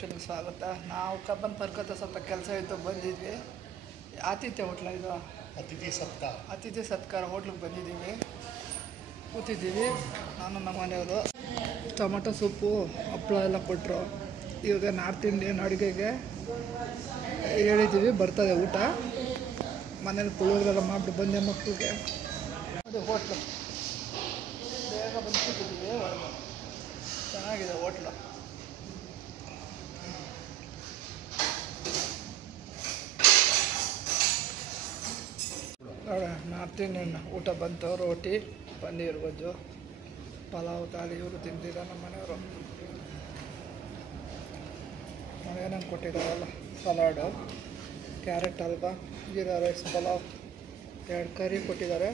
Channel ಸ್ವಾಗತ. ನಾವು Cubbon ಪಾರ್ಕತ್ತ ಸ್ವಲ್ಪ ಕೆಲಸ ಇತ್ತು ಬಂದಿದ್ವಿ. ಆತಿಥ್ಯ ಹೋಟ್ಲ ಇದು ಅತಿಥಿ ಸತ್ಕಾರ ಹೋಟ್ಲಿಗೆ ಬಂದಿದ್ದೀವಿ, ಕೂತಿದ್ದೀವಿ. ನಾನು ನಮ್ಮ ಮನೆಯವರು ಟೊಮಟೊ ಸೊಪ್ಪು ಹಪ್ಪಳ ಎಲ್ಲ ಕೊಟ್ಟರು. ಇವಾಗ ನಾರ್ತ್ ಇಂಡಿಯನ್ ಅಡುಗೆಗೆ ಹೇಳಿದ್ದೀವಿ, ಬರ್ತದೆ ಊಟ. ಮನೇಲಿ ಪುಳಿಯೋಗರೆಲ್ಲ ಮಾಡಿಬಿಟ್ಟು ಬಂದೆ ಮಕ್ಕಳಿಗೆ. ಅದು ಹೋಟ್ಲು ಬೇಗ ಬಂದು ಕೂತಿದ್ದೀವಿ ಒಳಗೆ. ಚೆನ್ನಾಗಿದೆ ಹೋಟ್ಲು. ನಾರ್ತ್ ಇಂಡಿಯನ್ ಊಟ ಬಂತು. ರೋಟಿ, ಪನ್ನೀರ್ ಗೊಜ್ಜು, ಪಲಾವ್, ತಾಲಿ ಇವರು ತಿಂದಿರ ನಮ್ಮ ಮನೆಯವರು. ಏನೇನು ಕೊಟ್ಟಿದ್ದಾರಲ್ಲ, salad, carrot halwa, jeera rice, pulao, 2 curry ಕೊಟ್ಟಿದ್ದಾರೆ.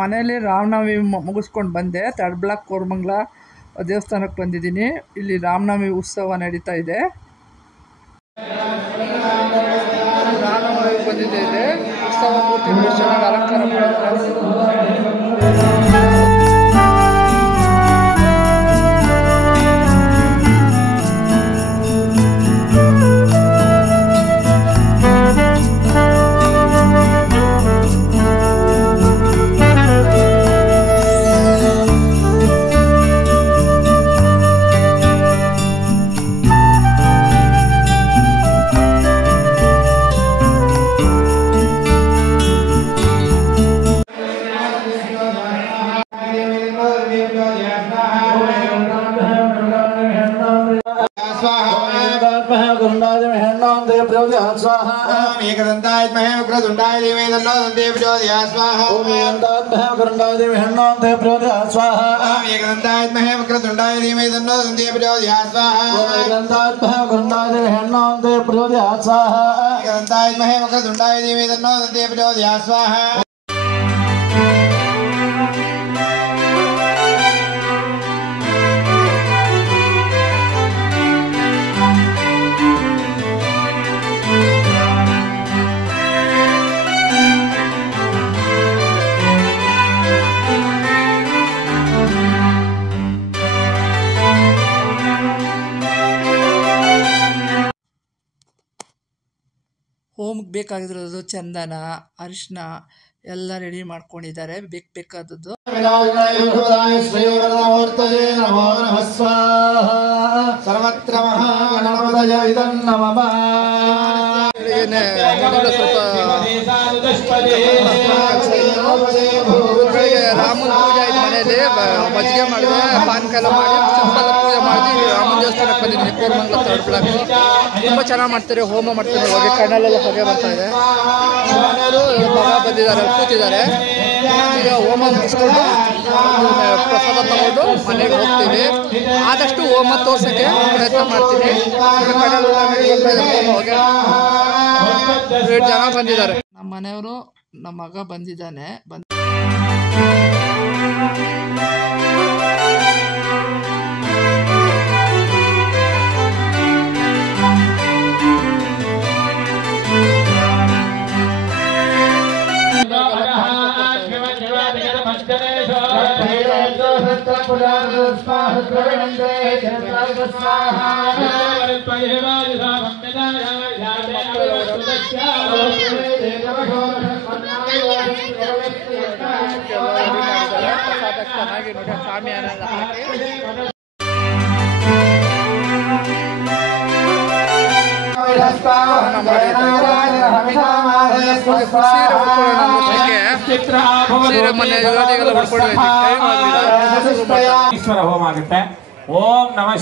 ಮನೆಯಲ್ಲಿ ರಾಮನವಮಿ ಮುಗಿಸ್ಕೊಂಡು ಬಂದೆ. ಥರ್ಡ್ ಬ್ಲಾಕ್ ಕೋರಮಂಗಲ ದೇವಸ್ಥಾನಕ್ಕೆ ಬಂದಿದ್ದೀನಿ. ಇಲ್ಲಿ ರಾಮನವಮಿ ಉತ್ಸವ ನಡೀತಾ ಇದೆ. ರಾಮನವಮಿ ಬಂದಿದೆ. ಉತ್ಸವ ಮೂರ್ತಿ ಚೆನ್ನಾಗಿ ಅಲಂಕಾರ ಮಾಡಿದ್ದಾರೆ. एकदंताय महे उग्रदुंडाय देवी तन्नो दन्ते प्रचोदयात् स्वाहा। ओम एकदंताय उग्रदुंडाय देवी तन्नो दन्ते प्रचोदयात् स्वाहा। ओम एकदंताय महे उग्रदुंडाय देवी तन्नो दन्ते प्रचोदयात् स्वाहा। ओम एकदंताय महे उग्रदुंडाय देवी तन्नो दन्ते प्रचोदयात् स्वाहा। एकदंताय महे उग्रदुंडाय देवी तन्नो दन्ते प्रचोदयात् स्वाहा। ಹೋಮ್ಗೆ ಬೇಕಾಗಿರೋದು ಚಂದನ, ಅರಿಶಿನ ಎಲ್ಲ ರೆಡಿ ಮಾಡ್ಕೊಂಡಿದ್ದಾರೆ. ಬೇಕಾದದ್ದು ರಾಮನ ಪೂಜೆ ಆಯ್ತು. ಮನೆಯಲ್ಲಿ ಮಜ್ಜಿಗೆ ಮಾಡಿದೆ, ಪಾನಕಾಲ ಮಾಡಿ ಸಿಂಪಲ್ ಪೂಜೆ ಮಾಡಿ ರಾಮನ ದೇವಸ್ಥಾನಕ್ಕೆ ಬಂದಿದ್ದೀನಿ. ಕೋರಮಂಗಲ ಥರ್ಡ್ ಬ್ಲಾಕ್ ತುಂಬ ಚೆನ್ನಾಗಿ ಮಾಡ್ತಾರೆ. ಹೋಮ ಮಾಡ್ತಾರೆ. ಹೊಗೆ ಕಣ್ಣಲ್ಲೆಲ್ಲ ಹೊಗೆ ಬರ್ತಾ ಇದೆ. ಮನೆಯವರು ಮಗ ಬಂದಿದ್ದಾರೆ, ಕೂತಿದ್ದಾರೆ. ಈಗ ಹೋಮ ಮುಗಿಸ್ಕೊಂಡು ಪ್ರಸಾದ ತಗೊಂಡು ಮನೆಗೆ ಹೋಗ್ತೀವಿ. ಆದಷ್ಟು ಹೋಮ ತೋರ್ಸೋಕ್ಕೆ ಪ್ರಯತ್ನ ಮಾಡ್ತೀನಿ. ಹೊಗೆ 2 ಜನ ಬಂದಿದ್ದಾರೆ. ನಮ್ಮ ಮನೆಯವರು, ನಮ್ಮ ಮಗ ಬಂದಿದ್ದಾನೆ. ಚೆನ್ನಾಗಿ ನೋಡಿ ಸಾಮಿಯಾನೆಲ್ಲ ಹಾಕಿ ಸೀರೆ ಮನೆ ಯುಗಾದಿಗೆಲ್ಲ ಈಶ್ವರ ಹೋಮ ಆಗುತ್ತೆ. ಓಂ ನಮಃ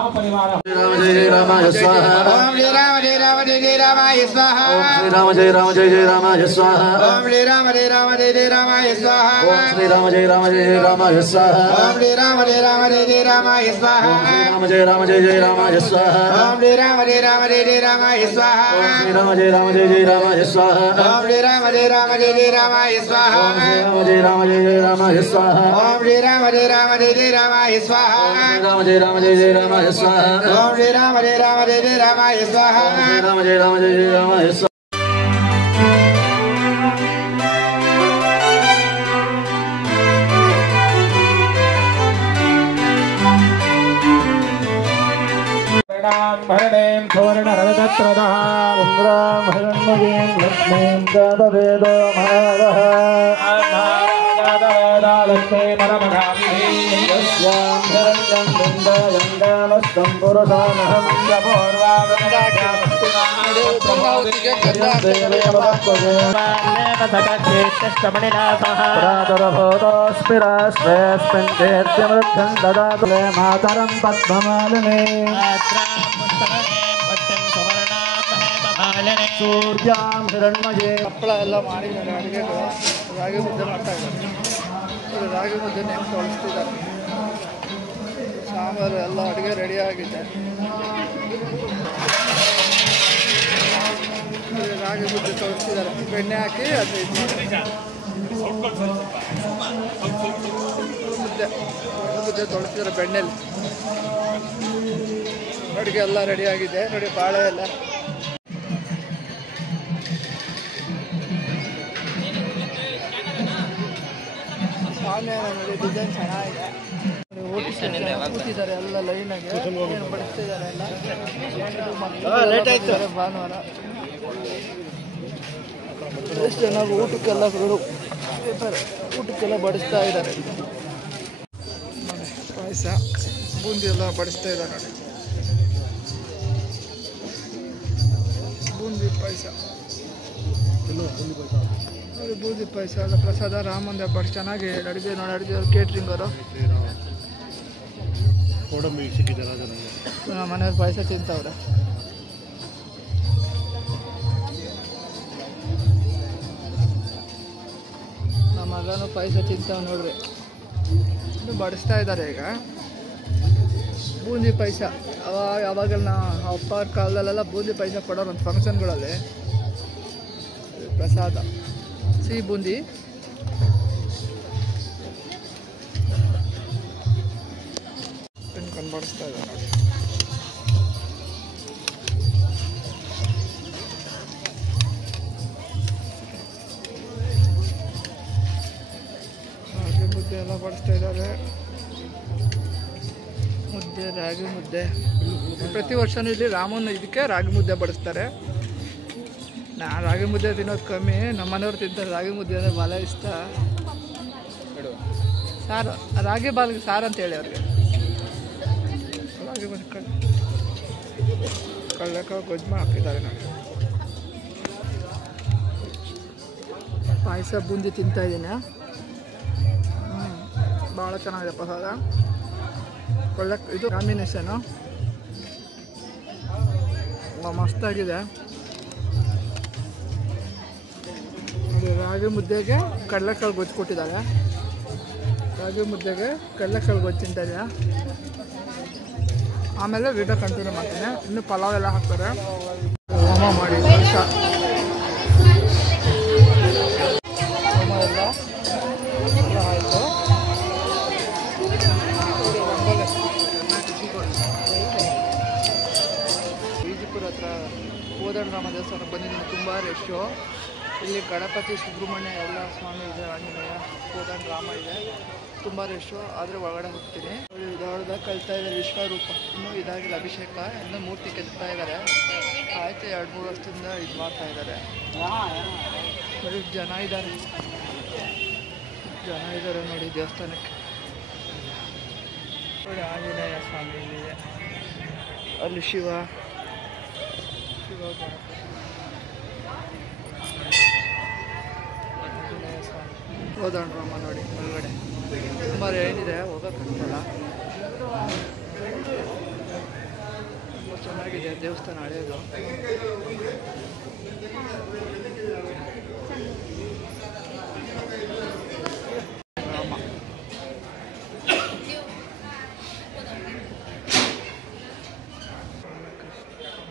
राम परिवार जय रामाय स्वाहा ओम श्री राम जय राम जय रामाय स्वाहा ओम श्री राम जय राम जय रामाय स्वाहा ओम श्री राम जय राम जय रामाय स्वाहा ओम श्री राम जय राम जय रामाय स्वाहा ओम श्री राम जय राम जय रामाय स्वाहा ओम श्री राम जय रामाय स्वाहा ओम श्री राम जय राम जय रामाय स्वाहा ओम श्री राम जय राम जय रामाय स्वाहा ओम श्री राम जय राम जय रामाय स्वाहा ओम श्री राम जय रामाय स्वाहा ओम श्री राम जय राम जय रामाय स्वाहा ओम श्री राम जय राम जय रामाय स्वाहा ओम श्री राम जय राम जय रामाय स्वाहा ओम श्री राम जय राम जय रामाय स्वाहा भरणें सुवर्णरजतत्रदः चन्द्रां हिरण्मयीं लक्ष्मीं जातवेदो महावः लक्ष्मी परमगामिनी यस्यां हिरण्यं बिन्दायं कामस्तं पुरुषामहं प्रातरभूतोऽस्मिराश्रयस्मिन् कीर्तिमृद्धं ददातु ले मातरं पद्ममालिनी सूर्यां हिरण्मये ಹಪ್ಪಳ ಎಲ್ಲ ಮಾಡಿದ್ದಾರೆ ಅಡುಗೆಗಳು ರಾಗಿ ಮುದ್ದೆ ಮಾಡ್ತಾ ಇದ್ದಾರೆ ರಾಗಿ ಮುದ್ದೆ ನೆಂದು ತೊಳಿಸ್ತಿದ್ದಾರೆ ಸಾಂಬಾರು ಎಲ್ಲ ಅಡುಗೆ ರೆಡಿ ಆಗಿದೆ ರಾಗಿ ಮುದ್ದೆ ತೊಳಿಸ್ತಿದ್ದಾರೆ ಬೆಣ್ಣೆ ಹಾಕಿ ಅದು ಇದು ಮುದ್ದೆ ಮುದ್ದೆ ತೊಳಿಸ್ತಿದ್ದಾರೆ ಬೆಣ್ಣೆಲಿ ಅಡುಗೆ ಎಲ್ಲ ರೆಡಿ ಆಗಿದೆ ನೋಡಿ ಬಾಳೆ ಎಲ್ಲ ನೋಡಿ ಡಿಸೈನ್ ಚೆನ್ನಾಗಿದೆ ಕೂತಿದ್ದಾರೆ ಎಲ್ಲ ಲೈನಾಗೆ ಬಡಿಸ್ತಿದ್ದಾರೆ ಎಲ್ಲ ಭಾನುವಾರ ಎಷ್ಟು ಚೆನ್ನಾಗಿ ಊಟಕ್ಕೆಲ್ಲ ಊಟಕ್ಕೆಲ್ಲ ಬಡಿಸ್ತಾ ಇದ್ದಾರೆ ಪಾಯಸ ಬೂಂದಿ ಎಲ್ಲ ಬಡಿಸ್ತಾ ಇದ್ದಾರೆ ನೋಡಿ ಬೂಂದಿ ಪಾಯಸ ಬೂಂದಿ ಪಾಯಸ ಎಲ್ಲ ಪ್ರಸಾದ ರಾಮಂದ ಹಬ್ಬ ಚೆನ್ನಾಗಿ ಅಡುಗೆ ನೋಡಿ ಅಡುಗೆ ಕೇಟ್ರಿಂಗ್ ಅವರು ಮನೆಯವ್ರು ಪಾಯಸ ತಿಂತವ್ರೆ ನಮ್ಮ ಮಗನೂ ಪಾಯಸ ತಿಂತಾವ್ ನೋಡ್ರಿ ಇನ್ನು ಬಡಿಸ್ತಾ ಇದ್ದಾರೆ ಈಗ ಬೂಂದಿ ಪಾಯಸ ಅವಾಗೆಲ್ಲ ಅಪ್ಪ ಅವ್ರ ಕಾಲದಲ್ಲೆಲ್ಲ ಬೂಂದಿ ಪಾಯಸ ಕೊಡೋರು ಒಂದು ಫಂಕ್ಷನ್ಗಳಲ್ಲಿ ಪ್ರಸಾದ ಸಿಹಿ ಬೂಂದಿ ತಿನ್ಕೊಂಡು ಬಡಿಸ್ತಾ ಇದ್ದಾರೆ ನೋಡಿ ರಾಗಿ ಮುದ್ದೆ ಎಲ್ಲ ಬಡಿಸ್ತಾ ಇದ್ದಾರೆ ಮುದ್ದೆ ರಾಗಿ ಮುದ್ದೆ ಪ್ರತಿ ವರ್ಷನೂ ಇಲ್ಲಿ ರಾಮನ ಇದಕ್ಕೆ ರಾಗಿ ಮುದ್ದೆ ಬಡಿಸ್ತಾರೆ ನಾನು ರಾಗಿ ಮುದ್ದೆ ತಿನ್ನೋದು ಕಮ್ಮಿ ನಮ್ಮ ಮನೆಯವ್ರು ತಿಂತಾರೆ ರಾಗಿ ಮುದ್ದೆ ಅಂದರೆ ಭಾಳ ಇಷ್ಟ ಸಾರು ರಾಗಿ ಬಾಲ್ಗೆ ಸಾರು ಅಂತ ಹೇಳಿ ಅವ್ರಿಗೆ ರಾಗಿ ಮುದ್ದೆ ಕಳ್ಳೆಕಾಳು ಗೊಜ್ಜು ಹಾಕಿದ್ದಾರೆ ನೋಡಿ ಪಾಯಸ ಬೂಂದಿ ತಿಂತಾಯಿದ್ದೀನಿ ಭಾಳ ಚೆನ್ನಾಗಿದೆ ಪ್ರಸಾದ ಒಳ್ಳೆ ಇದು ಕಾಂಬಿನೇಷನು ಮಸ್ತಾಗಿದೆ ರಾಗಿ ಮುದ್ದೆಗೆ ಕಡಲೆಕಾಳು ಗೊಜ್ಜು ಕೊಟ್ಟಿದ್ದಾರೆ ರಾಗಿ ಮುದ್ದೆಗೆ ಕಡಲೆಕಾಳು ಗೊಜ್ಜು ತಿಂತಾಯಿದೆ ಆಮೇಲೆ ವಿಡಿಯೋ ಕಂಟಿನ್ಯೂ ಮಾಡ್ತೀನಿ ಇನ್ನು ಪಲಾವ್ ಎಲ್ಲ ಹಾಕ್ತಾರೆ ಹೋಮ ಮಾಡಿ ವರ್ಷ ಹೋಮ ಎಲ್ಲ ಆಯಿತು ವಿಜಿಪುರ ಹತ್ರ ಕೋದಂಡರಾಮ ದೇವಸ್ಥಾನ ಬಂದಿದ್ದೀನಿ ತುಂಬ ರಶ್ಶು ಇಲ್ಲಿ ಗಣಪತಿ ಸುಬ್ರಹ್ಮಣ್ಯ ಎಲ್ಲ ಸ್ವಾಮಿ ಇದೆ ಆಂಜನೇಯ ಕೋದಂಡರಾಮ ಇದೆ ತುಂಬ ರಶ್ಶು ಆದರೆ ಒಳಗಡೆ ಹೋಗ್ತೀನಿ ದೊಡ್ಡದಾಗಿ ಕಲಿತಾ ಇದೆ ವಿಶ್ವರೂಪ ಇನ್ನೂ ಇದಾಗಿಲ್ಲ ಅಭಿಷೇಕ ಇನ್ನೂ ಮೂರ್ತಿ ಕೆತ್ತಾ ಇದ್ದಾರೆ ಆಯಿತು 2-3 ವರ್ಷದಿಂದ ಇದು ಮಾಡ್ತಾ ಇದ್ದಾರೆ ಜನ ಇದ್ದಾರೆ ನೋಡಿ ದೇವಸ್ಥಾನಕ್ಕೆ ನೋಡಿ ಆಂಜನೇಯ ಸ್ವಾಮಿ ಇಲ್ಲಿದೆ ಅಲ್ಲಿ ಶಿವ ಆಂಜನೇಯ ಸ್ವಾಮಿ ಕೋದಂಡರಾಮ ನೋಡಿ ಒಳಗಡೆ ತುಂಬ ಏನಿದೆ ಹೋಗೋಕ್ಕಾಗ್ತಲ್ಲ ಚೆನ್ನಾಗಿದೆ ದೇವಸ್ಥಾನ ಹಳೆಯದು.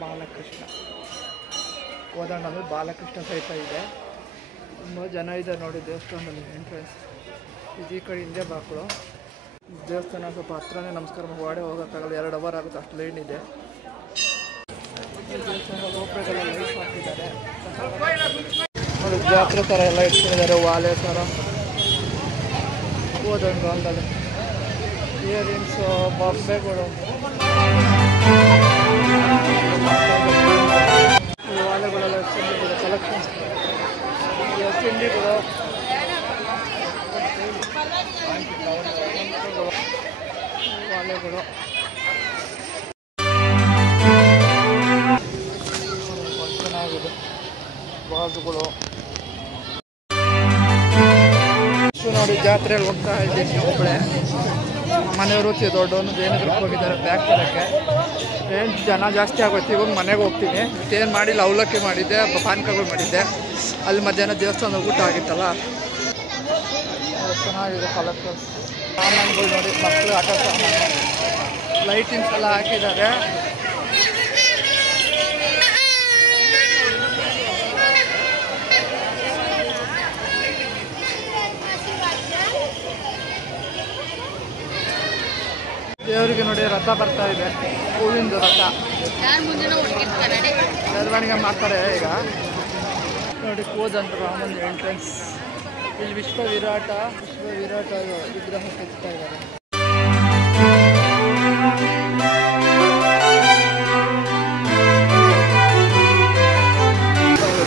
ಬಾಲಕೃಷ್ಣ ಕೋದಂಡಲ್ಲಿ ಬಾಲಕೃಷ್ಣ ಸಹಿತ ಇದೆ. ತುಂಬ ಜನ ಇದ್ದಾರೆ ನೋಡಿ ದೇವಸ್ಥಾನದಲ್ಲಿ. ಎಂಟ್ರೆನ್ಸ್ ಇದು ಈ ಕಡೆ ಹಿಂದೆ ಬಾಕ್ಳು. ದೇವಸ್ಥಾನ ಸ್ವಲ್ಪ ಹತ್ರನೇ ನಮಸ್ಕಾರ ಮಾಡಿ ಹೋಗೋಕ್ಕಾಗಲ್ಲ, 2 ಅವರ್ ಆಗುತ್ತೆ, ಅಷ್ಟು ಲೈನ್ ಇದೆ. ದೇವಸ್ಥಾನ ಗೋಪುರಗಳೆಲ್ಲ ಲೈಟ್ ಹಾಕಿದ್ದಾರೆ ನೋಡಿ. ಜಾತ್ರೆ ಥರ ಎಲ್ಲ ಇಟ್ಕೊಂಡಿದ್ದಾರೆ. ವಾಲೆ ಥರ ಕೋದಂಡ ಅಂದಲ್ಲಿ ಇಯರಿಂಗ್ಸು, ಬೊಬ್ಬೆಗಳು, ವಾಲೆಗಳೆಲ್ಲ ಇಟ್ಕೊಂಡಿದ್ದಾರೆ. ಕಲೆಕ್ಷನ್ಸ್ ತಿಂಡಿಗಳು, ವಾಲೆಗಳು, ಚೆನ್ನಾಗಿದೆ. ಬಾಜುಗಳು ನೋಡಿ. ಜಾತ್ರೆಯಲ್ಲಿ ಹೋಗ್ತಾ ಇದ್ದೀನಿ ಒಬ್ಬಳೆ. ಮನೆಯವರು ದೊಡ್ಡವನು ಜೈನಗರಕ್ಕೆ ಹೋಗಿದ್ದಾರೆ ಬ್ಯಾಗ್ ತರಕ್ಕೆ. ಏನು ಜನ ಜಾಸ್ತಿ ಆಗೋಯ್ತು. ಇವಾಗ ಮನೆಗೆ ಹೋಗ್ತೀನಿ. ಏನು ಮಾಡಿಲ್ಲ, ಅವಲಕ್ಕಿ ಮಾಡಿದ್ದೆ, ಪಾನಕಗಳು ಮಾಡಿದ್ದೆ. ಅಲ್ಲಿ ಮಧ್ಯಾಹ್ನ ದೇವಸ್ಥಾನದ ಊಟ ಆಗಿತ್ತಲ್ಲ. ಚೆನ್ನಾಗಿದೆ ಕಲೆಕ್ಷನ್ಸ್. ಸಾಮಾನುಗಳು ನೋಡಿ, ಮಕ್ಕಳು ಆಟ ಸಾಮಾನು, ಲೈಟಿಂಗ್ಸ್ ಎಲ್ಲ ಹಾಕಿದ್ದಾರೆ. ದೇವರಿಗೆ ನೋಡಿ ರಥ ಬರ್ತಾ ಇದೆ, ಹೂವಿಂದು ರಥ. ಮೆರವಣಿಗೆ ಮಾಡ್ತಾರೆ ಈಗ ನೋಡಿ. ಕೋದಂಡ ರಾಮನ ಎಂಟ್ರೆನ್ಸ್. ಇಲ್ಲಿ ವಿಶ್ವ ವಿರಾಟ ವಿಗ್ರಹ ಕೆತ್ತಾ ಇದ್ದಾರೆ.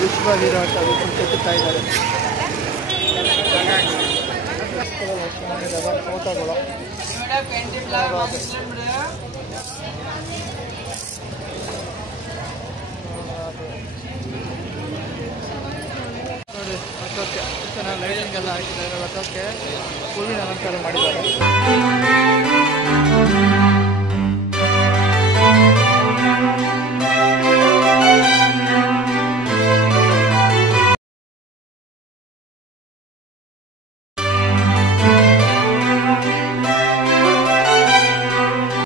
ವಿಶ್ವ ವಿರಾಟ ಕೆತ್ತಾ ಇದ್ದಾರೆ. ಫೋಟೋಗಳು ನೋಡಿ. ರಥಕ್ಕೆ ಚೆನ್ನಾಗಿ ಲೈಟಿಂಗ್ ಎಲ್ಲ ಹಾಕಿದ್ದಾರೆ. ರಥಕ್ಕೆ ಹೂವಿನ ಅಲಂಕಾರ ಮಾಡಿದ್ದಾರೆ.